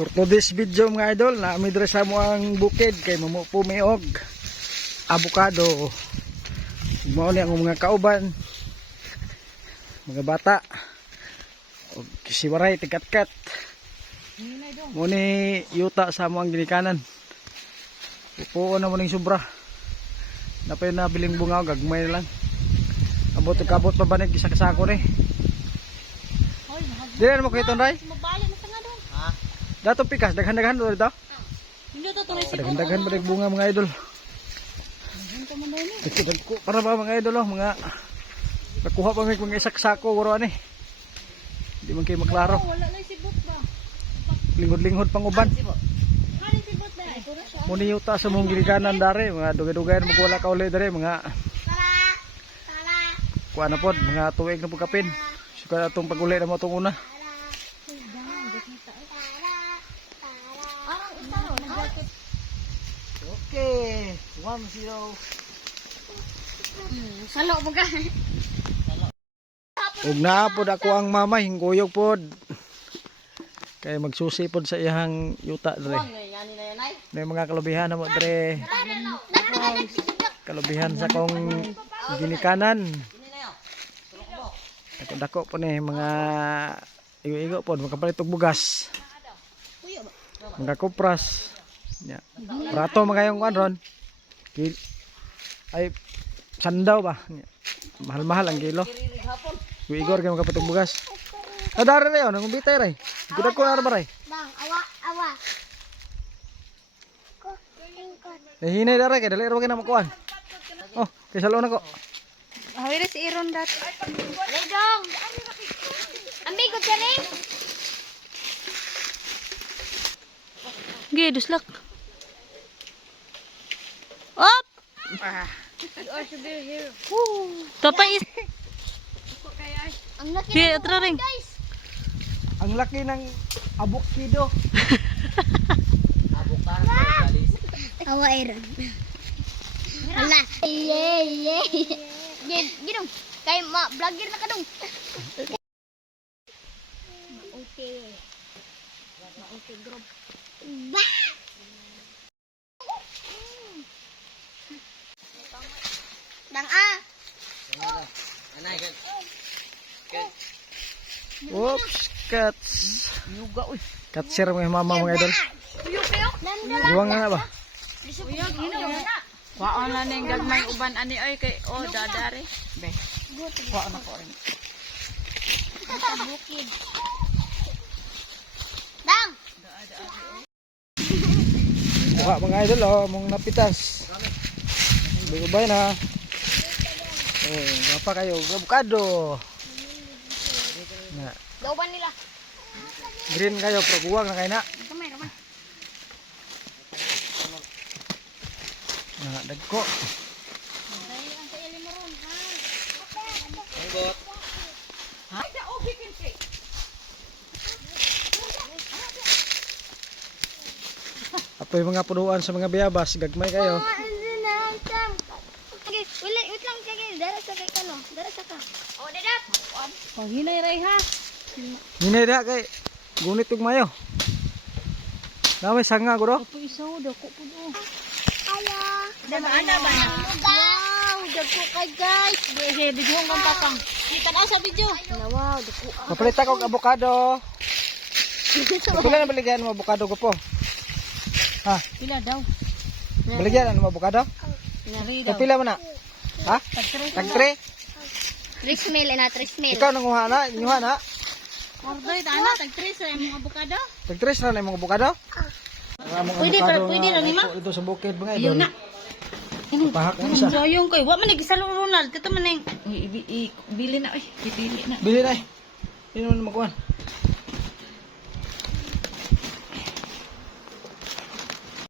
For today's video mga idol, naamidre sa mo ang bukid kay pumiog avocado. Mao ni ang mga kauban, mga bata og kisiwaray tikat-kat. Mo ni yuta sa mo ang ginikanan. Upo na mo ning sobra. Napay na biling bunga gagmay lang. Abot pa ba nig isa kasako ni. Dili mo kay tonray? Dato pikas, daghan-daghan do dito. Daghan-daghan ba bunga mga idol. Ko para ba mga idol mga nakuha pa mga isak-sako guro ani. Di man kay maklaro. Wala na sibot ba? Lingod-lingod pang uban. Muni yuta sa mong gilikanan dare, mga dugay-dugayan magwala ka uli dare, mga kuha na pod, mga tuig na po kapin. Suka atong pag-uli na mo itong una. Okay, 1-0. Salo mo ka. Ug naa pod ako ang mama hinguyog pod. Kay magsusi pod sa iyang yuta dre. May mga kalubihan na mo dre. Kalubihan sa kong ginikanan. Dako po ni mga igo-igo po makapalit og bugas. Mga kupras. Ya. Prato mga yung ron. Ay sandaw ba? Mahal-mahal ang kilo. Igor kay makapalit og bugas. Adare ray on, ang bitay ray. Gud ko ara ba ray? Bang, awa. Hinay dara kay dali ra kay na makuan. Oh, kay salo na ko. Hawira si Iron dat. Ledong. Amigo kani. Ge duslak. Op. You are to be here. Tapa is. Ang laki ng atra ring. Ang laki ng avocado. Awa Iron. Hala. Ye. Gidong. Kay vlogger na ka dong. Okay, group. Ba. Dang Anay kan. Oops, cats. Yuga uy. Katsir mga mama mga idol. Buwang na ba? Waon na ning gagmay uban ani ay kay dadare. Be. Waon ako rin. bukid. Dang. Buka mga idol mong napitas. Ubay na. Oh, apa kayo? Avocado. Na, Dauban nila. green kayo pero buwang na kayo na. Kamay raman. Na dagko. Ang kaili mo ron, ha. Anggot. Apoy mga punuan sa mga bayabas, gagmay kayo. Okay, wait lang kay dara sa kay kano. Dara sa ka. Oh, dadap. Oh, hinay ray ha. Hinay da kay gunit ug mayo. Namay sanga guro. Apo isaw dako pud oh. Hala. Dama ana ba na? Wow, dagko kay guys. Sige, biduhong kang papang. Kita na sa video. Wow, dagko. Kapalit ako og avocado. Pila na baligyan mo avocado ko po. Ha, Pila daw? baligyan mo avocado? Ngari daw. Kapila mo na? Ha? Tag 3? 3 mil na 3 mil. Ikaw nanguha na, inyuha na. Ordoy ana tag 3 sa imong avocado. Tag 3 na imong avocado. Pwede ra ni ma. Ito sa bukid mga Ayaw idol. na. Pahak na isa. Joyong koy, wa man ni gisalo Ronald. Kato man ning bili na oy, bibili na. Bili na. Ino na makuan.